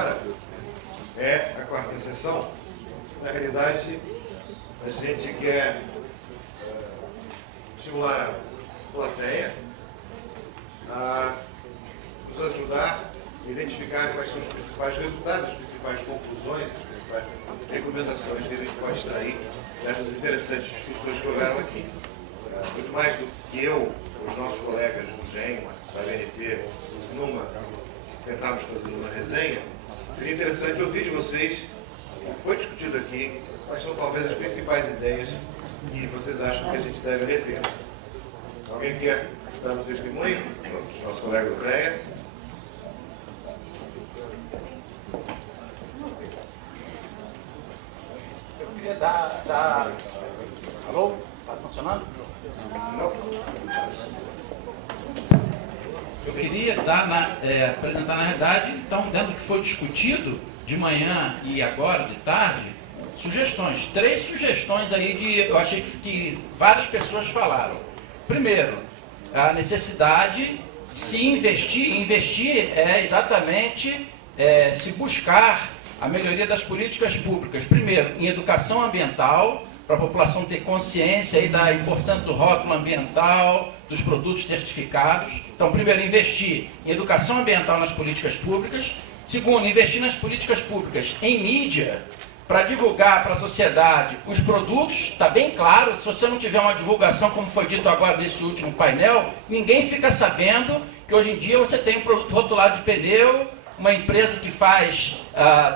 agora é a quarta sessão. Na realidade, a gente quer estimular a plateia a nos ajudar a identificar quais são os principais resultados, as principais conclusões, as principais recomendações que a gente pode extrair dessas interessantes discussões que houveram aqui. Muito mais do que eu, os nossos colegas do GEM, da BNT, do NUMA, tentarmos fazer uma resenha, seria interessante ouvir de vocês o que foi discutido aqui, quais são talvez as principais ideias que vocês acham que a gente deve reter. Alguém quer dar um testemunho? Nosso colega do CREA. Eu queria dar... Alô? Está funcionando? Não. Eu queria apresentar, na realidade, então, dentro do que foi discutido de manhã e agora, de tarde, sugestões. 3 sugestões aí eu achei que várias pessoas falaram. Primeiro, a necessidade de se investir. Investir é exatamente se buscar a melhoria das políticas públicas. Primeiro, em educação ambiental, para a população ter consciência aí da importância do rótulo ambiental, dos produtos certificados. Então, primeiro, investir em educação ambiental nas políticas públicas. Segundo, investir nas políticas públicas em mídia, para divulgar para a sociedade os produtos. Está bem claro, se você não tiver uma divulgação, como foi dito agora nesse último painel, ninguém fica sabendo que hoje em dia você tem um produto rotulado de pneu, uma empresa que faz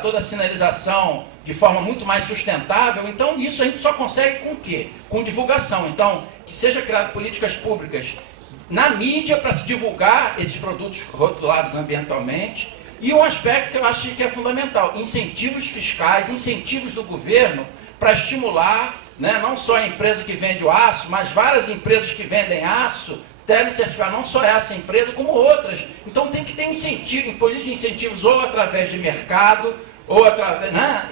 toda a sinalização de forma muito mais sustentável. Então, isso a gente só consegue com o quê? Com divulgação. Então, que seja criado políticas públicas na mídia para se divulgar esses produtos rotulados ambientalmente. E um aspecto que eu acho que é fundamental, incentivos fiscais, incentivos do governo para estimular, né, não só a empresa que vende o aço, mas várias empresas que vendem aço, devem certificar não só essa empresa, como outras. Então tem que ter incentivo, em política de incentivos, ou através de mercado, ou através, né?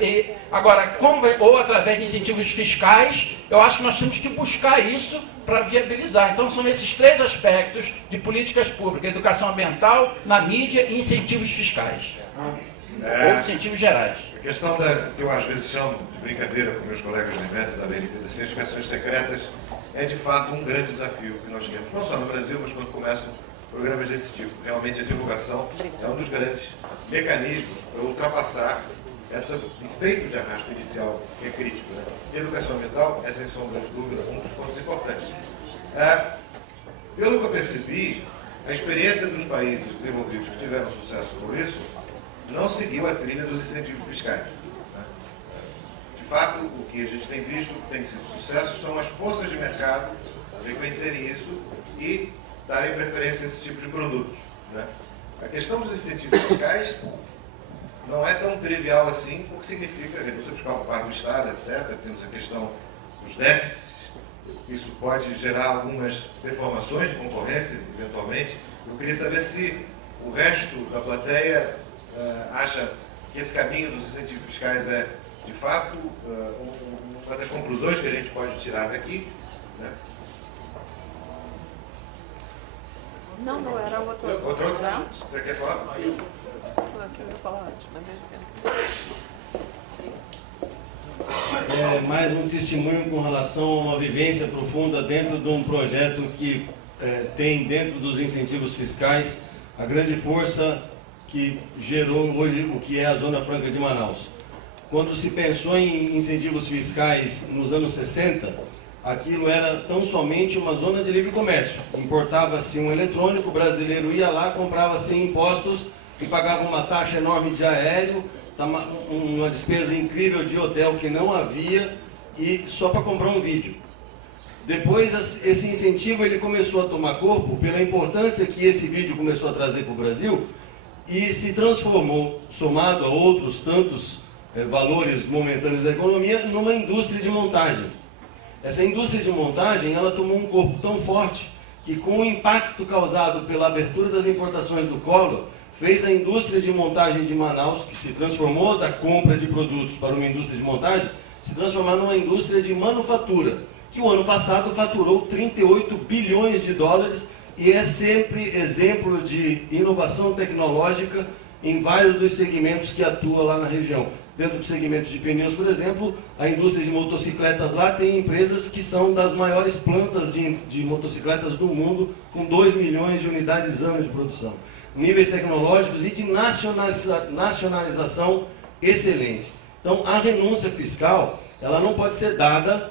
Ou através de incentivos fiscais. Eu acho que nós temos que buscar isso para viabilizar. Então são esses 3 aspectos de políticas públicas: educação ambiental, na mídia e incentivos fiscais. Ou incentivos gerais. A questão que eu às vezes chamo de brincadeira com meus colegas de INVET da BNT, das certificações secretas, é de fato um grande desafio que nós temos, não só no Brasil, mas quando começam programas desse tipo. Realmente a divulgação é um dos grandes mecanismos para ultrapassar esse efeito de arrasto inicial que é crítico, né? E a educação ambiental é, sem sombra de dúvida, um dos pontos importantes. Pelo que eu percebi, a experiência dos países desenvolvidos que tiveram sucesso com isso não seguiu a trilha dos incentivos fiscais. De fato, o que a gente tem visto que tem sido sucesso são as forças de mercado reconhecerem isso e darem preferência a esse tipo de produtos, né? A questão dos incentivos fiscais não é tão trivial assim, porque significa reduzir fiscal por parte do Estado, etc. Temos a questão dos déficits, isso pode gerar algumas deformações de concorrência, eventualmente. Eu queria saber se o resto da plateia acha que esse caminho dos incentivos fiscais é, de fato, uma das conclusões que a gente pode tirar daqui, né? Não era o outro. Você quer falar? Sim. Eu ia falar antes, mas É mais um testemunho com relação a uma vivência profunda dentro de um projeto que tem dentro dos incentivos fiscais a grande força que gerou hoje o que é a Zona Franca de Manaus. Quando se pensou em incentivos fiscais nos anos 60, aquilo era tão somente uma zona de livre comércio. Importava-se um eletrônico, o brasileiro ia lá, comprava sem impostos e pagava uma taxa enorme de aéreo, uma despesa incrível de hotel que não havia, e só para comprar um vídeo. Depois esse incentivo ele começou a tomar corpo pela importância que esse vídeo começou a trazer para o Brasil e se transformou, somado a outros tantos valores momentâneos da economia, numa indústria de montagem. Essa indústria de montagem ela tomou um corpo tão forte que, com o impacto causado pela abertura das importações do Collor, fez a indústria de montagem de Manaus, que se transformou da compra de produtos para uma indústria de montagem, se transformar numa indústria de manufatura, que o ano passado faturou 38 bilhões de dólares e é sempre exemplo de inovação tecnológica em vários dos segmentos que atua lá na região. Dentro do segmento de pneus, por exemplo, a indústria de motocicletas lá tem empresas que são das maiores plantas de motocicletas do mundo, com 2 milhões de unidades ano de produção. Níveis tecnológicos e de nacionalização excelentes. Então, a renúncia fiscal, ela não pode ser dada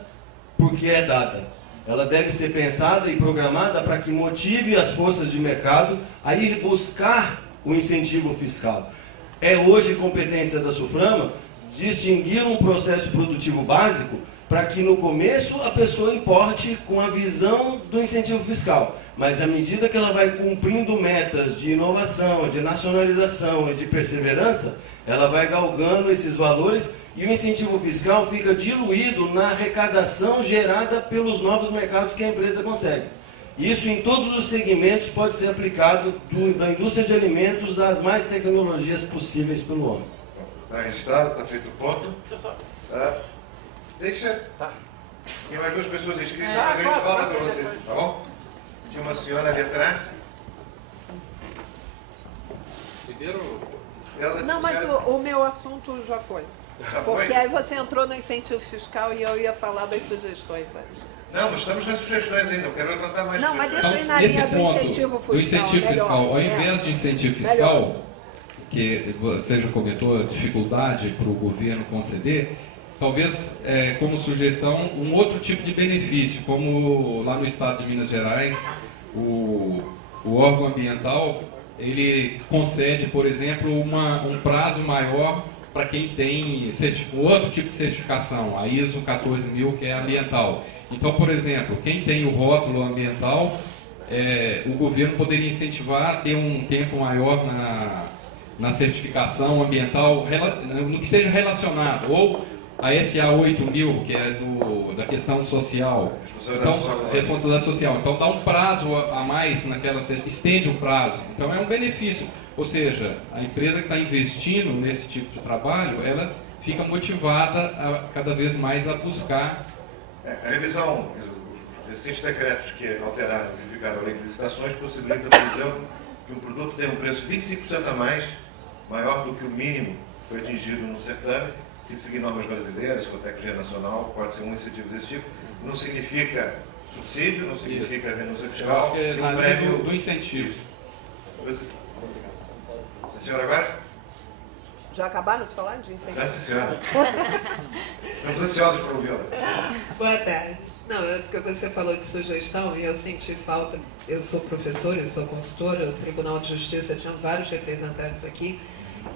porque é dada. Ela deve ser pensada e programada para que motive as forças de mercado a ir buscar o incentivo fiscal. É hoje competência da SUFRAMA distinguir um processo produtivo básico para que no começo a pessoa importe com a visão do incentivo fiscal. Mas à medida que ela vai cumprindo metas de inovação, de nacionalização e de perseverança, ela vai galgando esses valores e o incentivo fiscal fica diluído na arrecadação gerada pelos novos mercados que a empresa consegue. Isso em todos os segmentos pode ser aplicado da indústria de alimentos às mais tecnologias possíveis pelo homem. Está registrado, está feito o ponto. Deixa. Tem mais 2 pessoas inscritas, mas a gente volta para você, tá bom? Tinha uma senhora ali atrás. Não, mas o meu assunto já foi. Porque aí você entrou no incentivo fiscal e eu ia falar das sugestões antes. Não, mas estamos nas sugestões ainda, eu quero levantar mais não, mas sugestões. deixa eu ir na linha do incentivo fiscal. Do incentivo fiscal, ao invés de incentivo fiscal, que você já comentou a dificuldade para o governo conceder, talvez, como sugestão, um outro tipo de benefício, como lá no estado de Minas Gerais, o órgão ambiental, ele concede, por exemplo, um prazo maior para quem tem outro tipo de certificação, a ISO 14000, que é ambiental. Então, por exemplo, quem tem o rótulo ambiental, o governo poderia incentivar a ter um tempo maior na certificação ambiental, no que seja relacionado, ou a SA 8000, que é da questão social, responsabilidade social. Então, dá um prazo a mais estende o prazo. Então, é um benefício. Ou seja, a empresa que está investindo nesse tipo de trabalho, ela fica motivada cada vez mais a buscar. A revisão, os recentes decretos que alteraram e modificaram a lei de licitações possibilitam, por exemplo, que um produto tenha um preço 25% a mais, maior do que o mínimo que foi atingido no certame, se seguir normas brasileiras, com a tecnologia nacional, pode ser um incentivo desse tipo. Não significa subsídio, não significa renúncia fiscal, eu acho que é um prêmio do incentivo. A senhora agora? Já acabaram de falar de incentivo? Já, sim, senhora. Estamos ansiosos para ouvi-la. Boa tarde. Não, porque você falou de sugestão e eu senti falta. Eu sou professora, eu sou consultora, o Tribunal de Justiça tinha vários representantes aqui.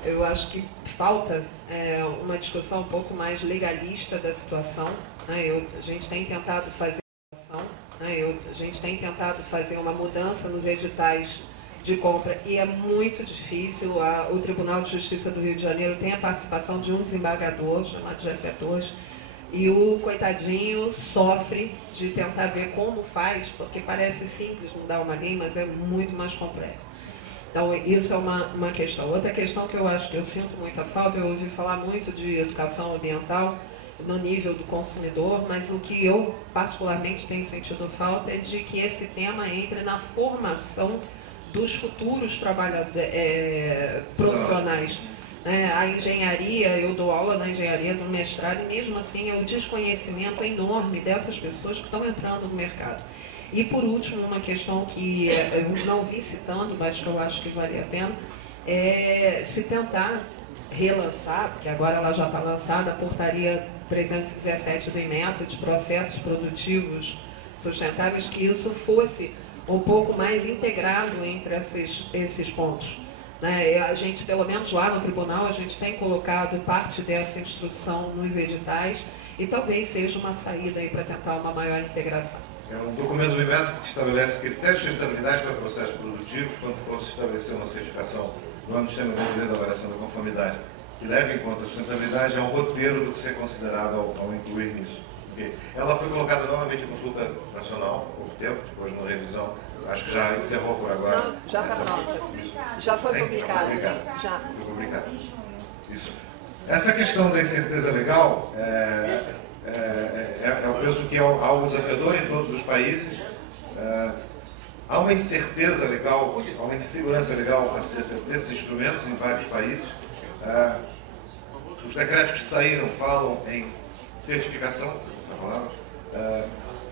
Eu acho que falta uma discussão um pouco mais legalista da situação. Né? A gente tem tentado fazer uma mudança nos editais de compra e é muito difícil. O Tribunal de Justiça do Rio de Janeiro tem a participação de um desembargador chamado Jessé Torres e o coitadinho sofre de tentar ver como faz, porque parece simples mudar uma lei, mas é muito mais complexo. Então, isso é uma questão. Outra questão que eu acho que eu sinto muita falta, eu ouvi falar muito de educação ambiental no nível do consumidor, mas o que eu particularmente tenho sentido falta é de que esse tema entre na formação dos futuros profissionais. A engenharia, eu dou aula na engenharia no mestrado e mesmo assim é o desconhecimento enorme dessas pessoas que estão entrando no mercado. E por último, uma questão que eu não vi citando, mas que eu acho que vale a pena, é se tentar relançar, porque agora ela já está lançada, a portaria 317 do INEP de processos produtivos sustentáveis, que isso fosse um pouco mais integrado entre esses pontos. Né? A gente, pelo menos lá no tribunal, a gente tem colocado parte dessa instrução nos editais e talvez seja uma saída aí para tentar uma maior integração. É um documento do INEP que estabelece critérios de sustentabilidade para processos produtivos quando for se estabelecer uma certificação no âmbito do Sistema Brasileiro de Avaliação da Conformidade, que leve em conta a sustentabilidade, é um roteiro do que ser considerado ao incluir nisso. Porque ela foi colocada novamente em consulta nacional, há pouco tempo, depois de uma revisão, acho que já encerrou por agora. Não, já está pronta. Já foi publicado. Já. Foi publicado. Isso. Essa questão da incerteza legal, eu penso que é algo desafiador em todos os países. Há uma incerteza legal, há uma insegurança legal acerca desses instrumentos em vários países. Os decretos que saíram falam em certificação, essa palavra.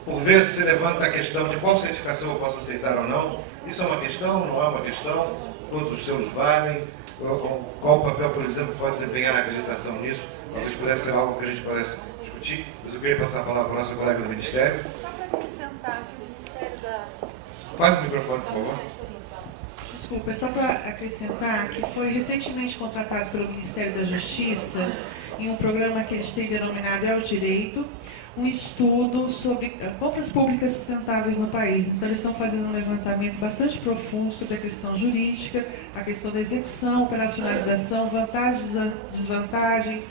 Por vezes se levanta a questão de qual certificação eu posso aceitar ou não. Isso é uma questão, não é uma questão? Todos os selos valem? Qual papel, por exemplo, pode desempenhar a acreditação nisso? Talvez pudesse ser algo que a gente pudesse discutir. Mas eu queria passar a palavra para o nosso colega do Ministério. Só para acrescentar que o Ministério da... Fale no microfone, por favor. Desculpa, é só para acrescentar que foi recentemente contratado pelo Ministério da Justiça, em um programa que eles têm denominado É o Direito, um estudo sobre compras públicas sustentáveis no país. Então, eles estão fazendo um levantamento bastante profundo sobre a questão jurídica, a questão da execução, operacionalização, vantagens, desvantagens,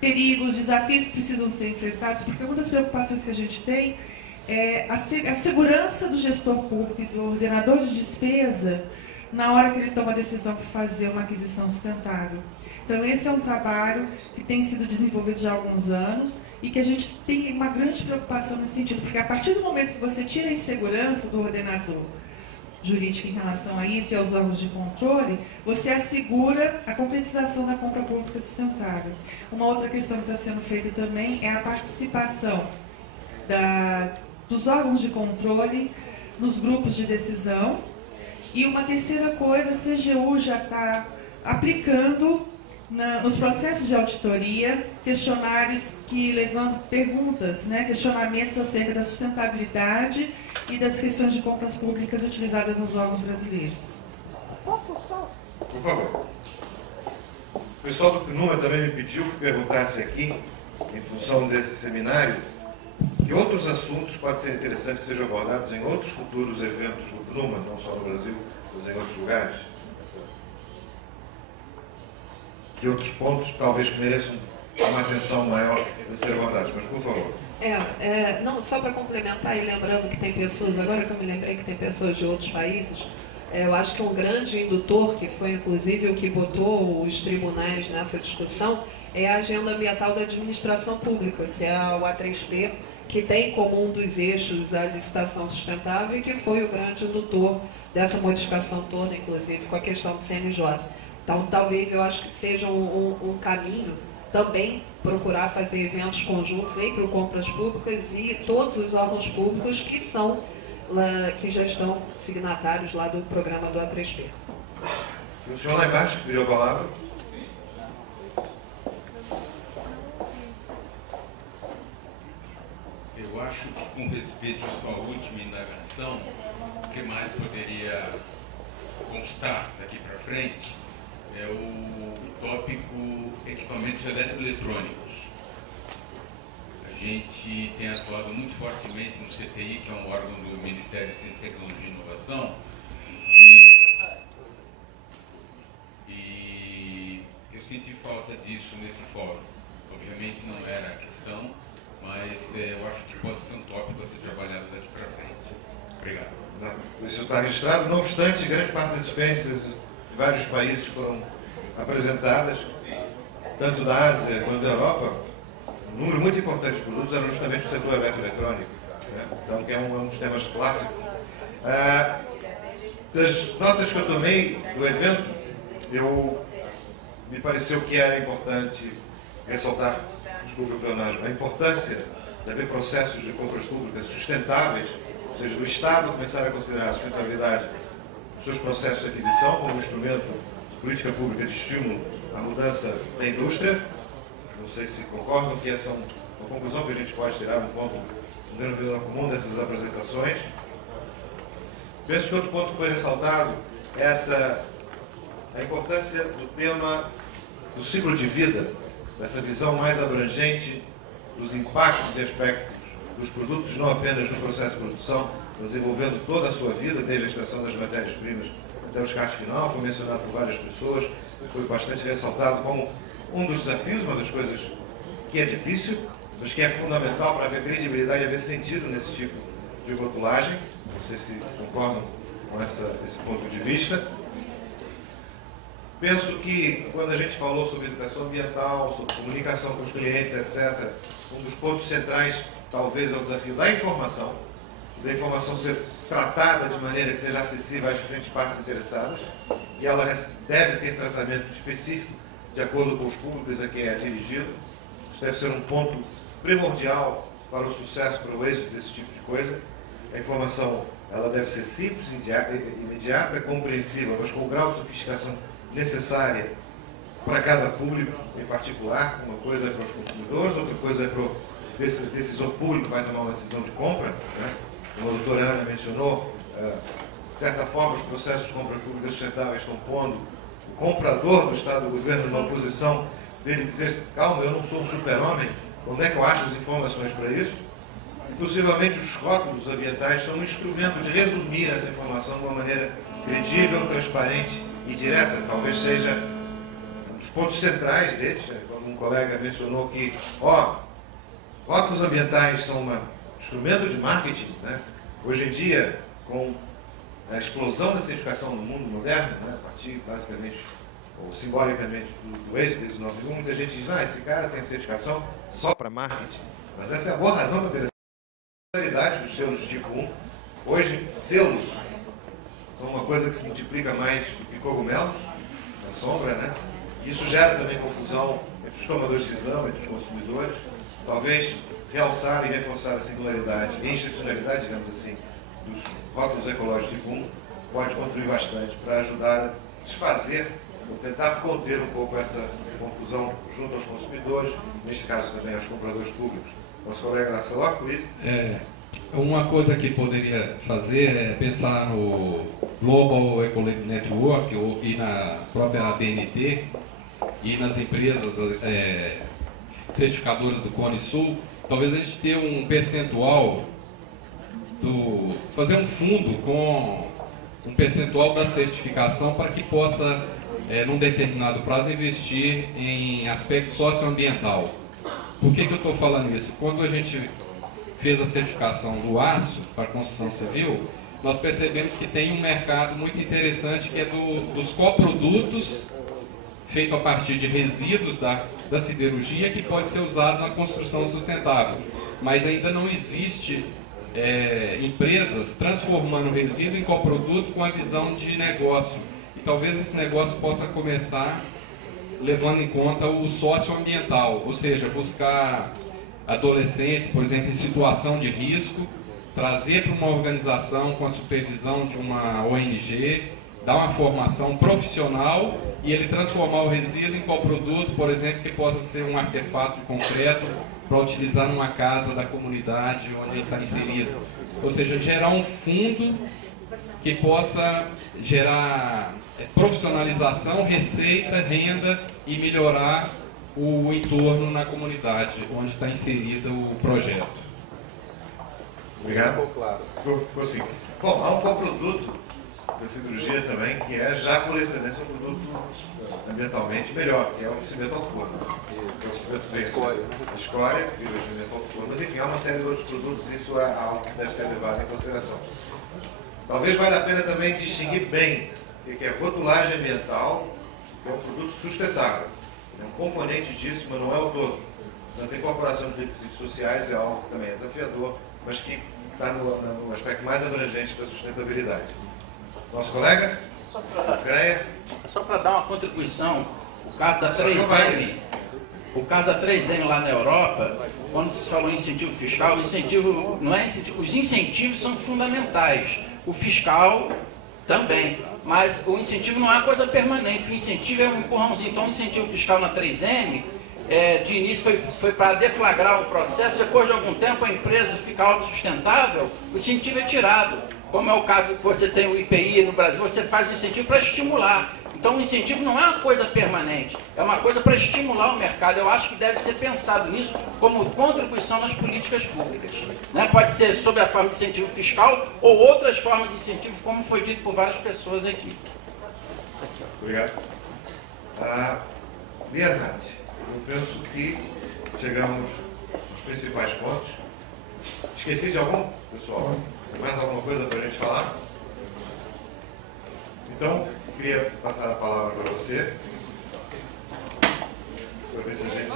perigos, desafios que precisam ser enfrentados, porque uma das preocupações que a gente tem é a segurança do gestor público e do ordenador de despesa na hora que ele toma a decisão para fazer uma aquisição sustentável. Então, esse é um trabalho que tem sido desenvolvido já há alguns anos e que a gente tem uma grande preocupação nesse sentido, porque a partir do momento que você tira a insegurança do ordenador jurídico em relação a isso e aos órgãos de controle, você assegura a concretização da compra pública sustentável. Uma outra questão que está sendo feita também é a participação dos órgãos de controle nos grupos de decisão. E uma terceira coisa, a CGU já está aplicando nos processos de auditoria questionários que levantam perguntas, questionamentos acerca da sustentabilidade e das questões de compras públicas utilizadas nos órgãos brasileiros. Posso só? Por favor. O pessoal do CNUMA também me pediu que perguntasse aqui, em função desse seminário, que outros assuntos podem ser interessantes que sejam abordados em outros futuros eventos do CNUMA, não só no Brasil, mas em outros lugares. Que outros pontos talvez mereçam uma atenção maior de ser abordados. Mas, por favor. Não, só para complementar e lembrando que tem pessoas, agora que eu me lembrei que tem pessoas de outros países, eu acho que um grande indutor, que foi inclusive o que botou os tribunais nessa discussão, é a Agenda Ambiental da Administração Pública, que é o A3P, que tem como um dos eixos a licitação sustentável e que foi o grande indutor dessa modificação toda, inclusive com a questão do CNJ. Então, talvez eu acho que seja um caminho também procurar fazer eventos conjuntos entre o Compras Públicas e todos os órgãos públicos que já estão signatários lá do programa do A3P. O senhor lá embaixo pediu a palavra. Eu acho que, com respeito à sua última indagação, o que mais poderia constar daqui para frente é o tópico equipamentos eletroeletrônicos. A gente tem atuado muito fortemente no CTI, que é um órgão do Ministério de Ciência, Tecnologia e Inovação, e eu senti falta disso nesse fórum. Obviamente não era a questão, mas eu acho que pode ser um tópico a ser trabalhado daqui para frente. Obrigado. Isso está registrado. Não obstante, grande parte das experiências de vários países foram apresentadas, tanto da Ásia quanto da Europa. Um número muito importante de produtos eram justamente o setor eletroeletrônico, então, que é um dos temas clássicos. Das notas que eu tomei do evento, me pareceu que era importante ressaltar, desculpe o plenário, a importância de haver processos de compras públicas sustentáveis, ou seja, do Estado começar a considerar a sustentabilidade dos seus processos de aquisição como um instrumento de política pública de estímulo à mudança da indústria. Não sei se concordam que essa é uma conclusão que a gente pode tirar um ponto do denominador comum dessas apresentações. Penso que outro ponto que foi ressaltado é a importância do tema do ciclo de vida, dessa visão mais abrangente dos impactos e aspectos dos produtos, não apenas no processo de produção, mas envolvendo toda a sua vida, desde a extração das matérias-primas até o descarte final. Foi mencionado por várias pessoas, foi bastante ressaltado como um dos desafios, uma das coisas que é difícil, mas que é fundamental para haver credibilidade e haver sentido nesse tipo de rotulagem. Não sei se concordam com esse ponto de vista. Penso que, quando a gente falou sobre educação ambiental, sobre comunicação com os clientes, etc., um dos pontos centrais, talvez, é o desafio da informação. da informação ser tratada de maneira que seja acessível às diferentes partes interessadas, e ela deve ter tratamento específico de acordo com os públicos a quem é dirigido. Isso deve ser um ponto primordial para o sucesso, para o êxito desse tipo de coisa. A informação ela deve ser simples, imediata, compreensível, mas com o grau de sofisticação necessária para cada público em particular. Uma coisa é para os consumidores, outra coisa é para o decisor público que vai tomar uma decisão de compra, né? Como a doutora Ana mencionou, de certa forma os processos de compra pública sustentável estão pondo o comprador do Estado do governo numa posição dele dizer: calma, eu não sou um super-homem, onde é que eu acho as informações para isso? Possivelmente os rótulos ambientais são um instrumento de resumir essa informação de uma maneira credível, transparente e direta. Talvez seja um dos pontos centrais deles, como um colega mencionou que, rótulos ambientais são um instrumento de marketing, né? Hoje em dia, com a explosão da certificação no mundo moderno, né? A partir basicamente ou simbolicamente do êxito desse 91, muita gente diz: esse cara tem certificação só para marketing. Mas essa é a boa razão para ter a realidade dos selos de tipo 1. Hoje, selos são uma coisa que se multiplica mais do que cogumelos na sombra, né? Isso gera também confusão entre os tomadores de decisão, entre os consumidores. Talvez realçar e reforçar a singularidade e institucionalidade, digamos assim, dos rótulos ecológicos tipo 1 pode contribuir bastante para ajudar a desfazer ou tentar conter um pouco essa confusão junto aos consumidores, neste caso também aos compradores públicos. Nosso colega Marcelo, Luiz? Uma coisa que poderia fazer é pensar no Global Ecological Network e na própria ABNT e nas empresas certificadoras do Cone Sul. Talvez a gente ter um percentual, fazer um fundo com um percentual da certificação para que possa, num determinado prazo, investir em aspecto socioambiental. Por que eu estou falando isso? Quando a gente fez a certificação do aço para a construção civil, nós percebemos que tem um mercado muito interessante que é dos coprodutos feito a partir de resíduos da siderurgia que pode ser usado na construção sustentável. Mas ainda não existe empresas transformando resíduo em coproduto com a visão de negócio. E talvez esse negócio possa começar levando em conta o socioambiental, ou seja, buscar adolescentes, por exemplo, em situação de risco, trazer para uma organização com a supervisão de uma ONG, dar uma formação profissional e ele transformar o resíduo em coproduto, por exemplo, que possa ser um artefato concreto para utilizar numa casa da comunidade onde ele está inserido. Ou seja, gerar um fundo que possa gerar profissionalização, receita, renda e melhorar o entorno na comunidade onde está inserido o projeto. Obrigado. Ficou claro. Ficou assim. Bom, há um coproduto da siderurgia também, que é já por excelência um produto ambientalmente melhor, que é o cimento ao forno. Que é o cimento verde. Escória, que vira o cimento ao forno. Mas enfim, há uma série de outros produtos, isso é algo que deve ser levado em consideração. Talvez valha a pena também distinguir bem o que é rotulagem ambiental, que é um produto sustentável. É um componente disso, mas não é o todo. Portanto, a incorporação de requisitos sociais é algo que também é desafiador, mas que está no aspecto mais abrangente da sustentabilidade. Nosso colega? Só para dar uma contribuição, o caso da 3M, lá na Europa, quando se falou em incentivo fiscal, o incentivo não é incentivo, os incentivos são fundamentais, o fiscal também, mas o incentivo não é uma coisa permanente, o incentivo é um empurrãozinho. Então o incentivo fiscal na 3M, de início foi para deflagrar um processo, depois de algum tempo a empresa fica autossustentável, o incentivo é tirado. Como é o caso que você tem o IPI no Brasil, você faz o incentivo para estimular. Então o incentivo não é uma coisa permanente, é uma coisa para estimular o mercado. Eu acho que deve ser pensado nisso como contribuição nas políticas públicas. Né? Pode ser sob a forma de incentivo fiscal ou outras formas de incentivo, como foi dito por várias pessoas aqui. Obrigado. Bernardo, eu penso que chegamos aos principais pontos. Esqueci de algum, pessoal? Tem mais alguma coisa para a gente falar? Então, queria passar a palavra para você. Para ver se a gente...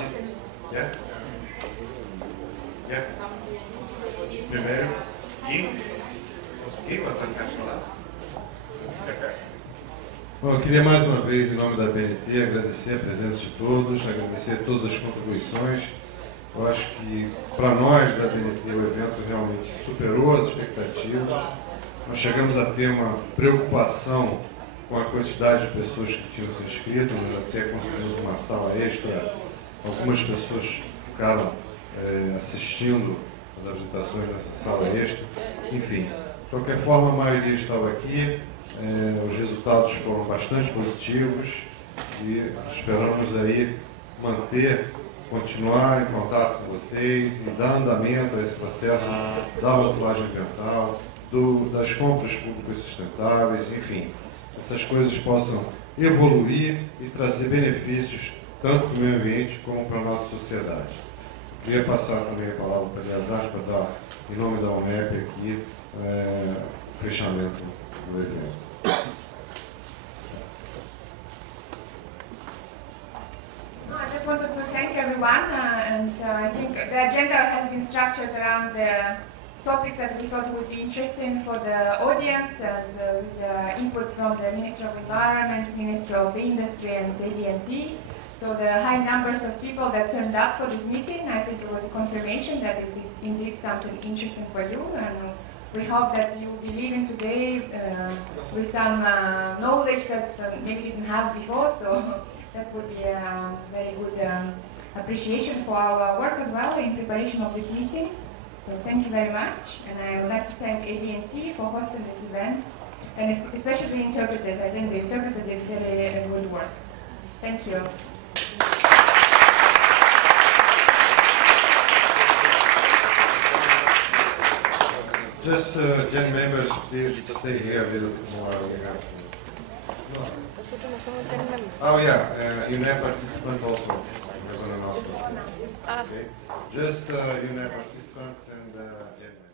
Quer? Primeiro, Gui. Bom, eu queria mais uma vez, em nome da BNT, agradecer a presença de todos, agradecer todas as contribuições. Eu acho que, para nós da BNT, o evento realmente superou as expectativas. Nós chegamos a ter uma preocupação com a quantidade de pessoas que tinham se inscrito, nós até conseguimos uma sala extra. Algumas pessoas ficaram assistindo as apresentações nessa sala extra. Enfim, de qualquer forma, a maioria estava aqui. Os resultados foram bastante positivos e esperamos aí continuar em contato com vocês e dar andamento a esse processo da rotulagem ambiental, das compras públicas sustentáveis, enfim, essas coisas possam evoluir e trazer benefícios tanto para o meio ambiente como para a nossa sociedade. Queria passar também a palavra para a Elias Artes para dar, em nome da UNEP aqui, o fechamento do evento. I just wanted to thank everyone, I think the agenda has been structured around the topics that we thought would be interesting for the audience, and with inputs from the Ministry of Environment, Ministry of Industry, and AD&T. So the high numbers of people that turned up for this meeting, I think it was a confirmation that is indeed something interesting for you, and we hope that you will be leaving today with some knowledge that maybe you didn't have before, so that would be a very good appreciation for our work as well in preparation of this meeting. So thank you very much, and I would like to thank AD&T for hosting this event, and especially the interpreters. I think the interpreters did really good work. Thank you. Just, Gen members, please stay here a little bit more. Oh yeah, UNEP participant also. Okay. Just UNEP participants and Gen members.